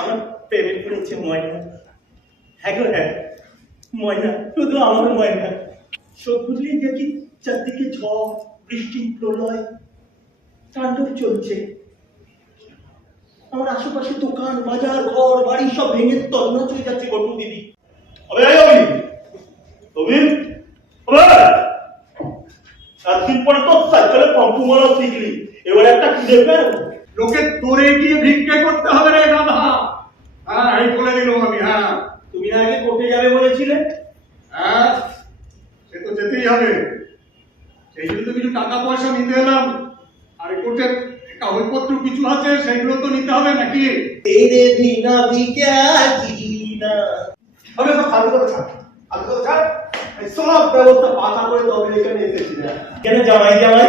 আমার প্রেমে পড়েছে ময়না। হ্যাঁ গো হ্যাঁ, ময়না, শুধু আমার ময়না। সব বুঝলেই দেখি চারদিকে ঝড় বৃষ্টি প্রলয় তাণ্ডব চলছে। আমার আশেপাশে দোকান বাজার ঘর বাড়ি সব ভেঙে তছনছ হয়ে যাচ্ছে গটু দিদি। এতদিন পরে তো সাইকেলে পাম্পু মারাও শিখলি, এবার একটা খুঁজে পেল। লোকে তোরে গিয়ে ভিক্ষে করতে হবে রে দাদা। হ্যাঁ এই বলে দিলাম আমি। হ্যাঁ তুমি না আগে কোর্টে যাবে বলেছিলে? হ্যাঁ সে তো যেতেই হবে, সেই জন্য তো কিছু টাকা পয়সা নিতে এলাম। আর কোর্টের কাগজপত্র কিছু আছে সেগুলো তো নিতে হবে নাকি? তেরে বিনা ভি ক্যা জিনা। আমি সব ফালতু কথা ছাড়, ফালতু কথা ছাড়। এই সব ব্যবস্থা পাকা করে তবে এখানে এসেছি। কেন জামাই জামাই?